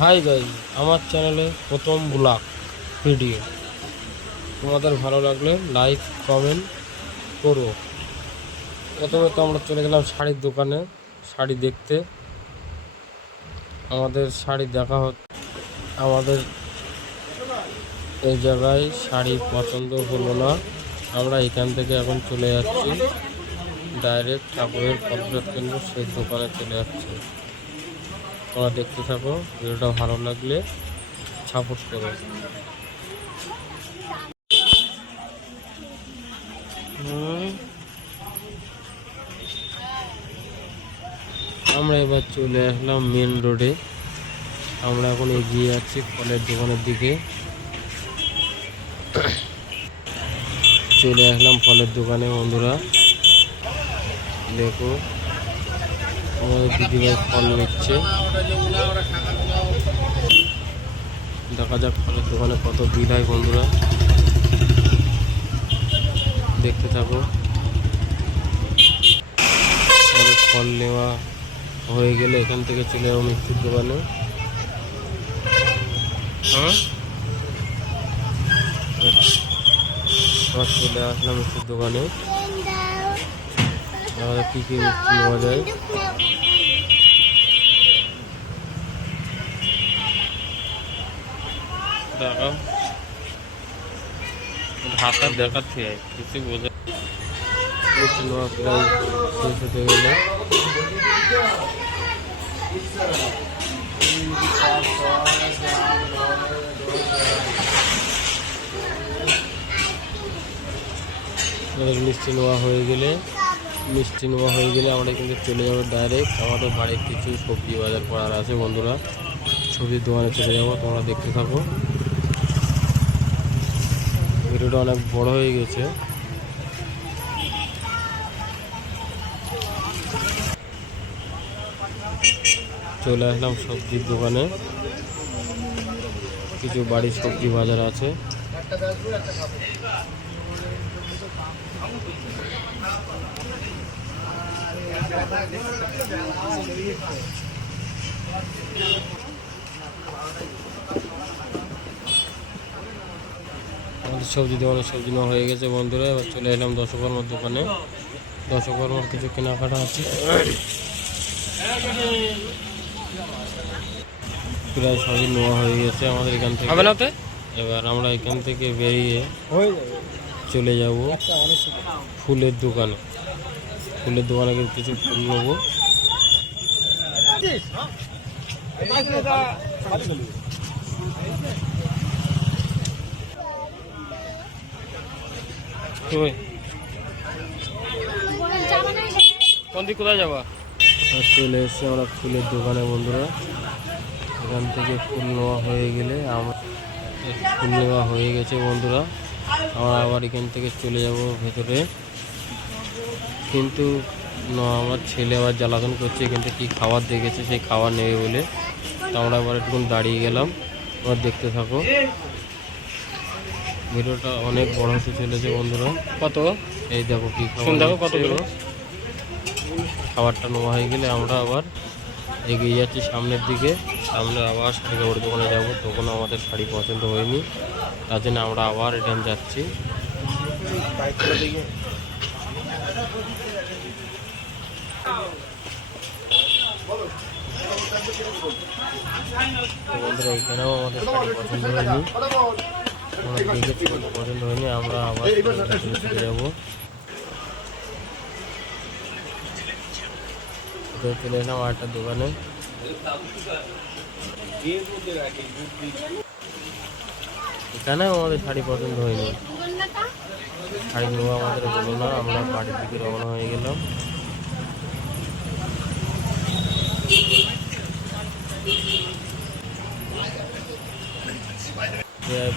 Hi guys, আমার চ্যানেলে প্রথম ব্লগ ভিডিও। তোমাদের ভালো লাগলে লাইক কমেন্ট করো। প্রথমে তো আমরা চলে গেলাম শাড়ির দোকানে শাড়ি দেখতে। আমাদের শাড়ি দেখা আমাদের এই জায়গায় শাড়ি পছন্দ হলো না। আমরা এখান থেকে এখন চলে যাচ্ছি ডাইরেক্ট ঠাকুরের পদযাত্রা কেন্দ্র সেই দোকানে চলে যাচ্ছি। তোমরা দেখতে থাকো, ভিডিওটা ভালো লাগলে সাপোর্ট করো। আমরা এবার চলে আসলাম মেন রোডে। আমরা এখন এগিয়ে যাচ্ছি ফলের দোকানের দিকে। চলে আসলাম ফলের দোকানে। বন্ধুরা দেখো, আমাদের দিদিভাই ফল নিচ্ছে। দেখা যাক ফলের দোকানে কত ভিড় হয়। বন্ধুরা দেখতে থাকো। আমাদের ফল নেওয়া হয়ে গেলে এখান থেকে চলে যাবো মিষ্টির দোকানে। আবার চলে আসলাম মিষ্টির দোকানে। আমাদের কী কী মিষ্টি নেওয়া যায়। দেখা হাতা দেখাচ্ছে কিছু বোঝা মিষ্টি নেওয়া প্রায় শেষ হতে গেলে। মিষ্টি নেওয়া হয়ে গেলে আমরা কিন্তু চলে যাবো ডাইরেক্ট আমাদের বাড়ির কিছু সবজি বাজার করার আছে। বন্ধুরা সবজির দোকানে চলে যাবো, তোমরা দেখতে থাকো। ভিডিওটা অনেক বড় হয়ে গেছে। চলে আসলাম সবজির দোকানে। কিছু বাড়ির সবজি বাজার আছে। আমাদের সবজি দোকানে সবজি নেওয়া হয়ে গেছে। বন্ধুরা এবার চলে এলাম দশকর্মার দোকানে। দশকর্মার কিছু কেনাকাটা আছে। প্রায় সবই নেওয়া হয়ে গেছে আমাদের এখান থেকে। এবার আমরা এখান থেকে বেরিয়ে চলে যাব ফুলের দোকানে। ফুলের দোকানে কিছু ফুল নেবো। কোথায় যাবা? চলে এসেছি আমরা ফুলের দোকানে। বন্ধুরা এখান থেকে ফুল নেওয়া হয়ে গেলে ফুল নেওয়া হয়ে গেছে। বন্ধুরা আমরা আবার এখান থেকে চলে যাব ভেতরে। কিন্তু আমার ছেলে আবার জ্বালাতন করছে, এখান থেকে কী খাবার দেখেছে সেই খাবার নেবে বলে। তো আমরা আবার একটু দাঁড়িয়ে গেলাম। আবার দেখতে থাকো, ভিডিওটা অনেক বড় হতে চলেছে। বন্ধুরা কত এই দেখো কী খাবার, দেখো কত খাবারটা নেওয়া হয়ে গেলে আমরা আবার এগিয়ে যাচ্ছি সামনের দিকে। সামনে আবার শাড়ি কাপড় দোকানে যাবো। তখন আমাদের শাড়ি পছন্দ হয়নি, তার জন্য আমরা আবার রিটার্ন যাচ্ছি। বন্ধুরা এখানেও আমাদের শাড়ি পছন্দ হয়নি, আমরা দেখেছি পছন্দ হয়নি, আমরা আবার চলে যাবো। চলে এলাম আরেকটা দোকানে। এখানেও আমাদের শাড়ি পছন্দ হয়নি, শাড়ি নেওয়া আমাদের হলো না। আমরা বাড়ির দিকে রওনা হয়ে গেলাম।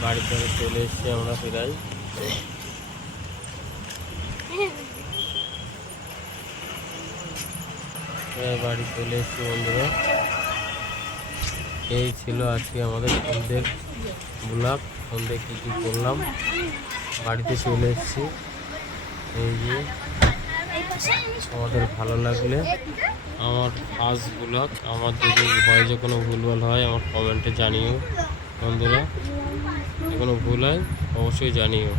বাড়ির ধারে চলে এসেছি আমরা প্রায়। বাড়ি চলে এসেছি। বন্ধুরা এই ছিল আজকে আমাদের সন্ধ্যের ব্লগ। সন্ধ্যে কী কী করলাম, বাড়িতে চলে এসেছি। এই যে আমাদের ভালো লাগলে আমার ফার্স্ট ব্লগ, আমার যদি ভয়েসে কোনো ভুলভাল হয় আমার কমেন্টে জানিও বন্ধুরা, কোনো ভুল হয় অবশ্যই জানিও।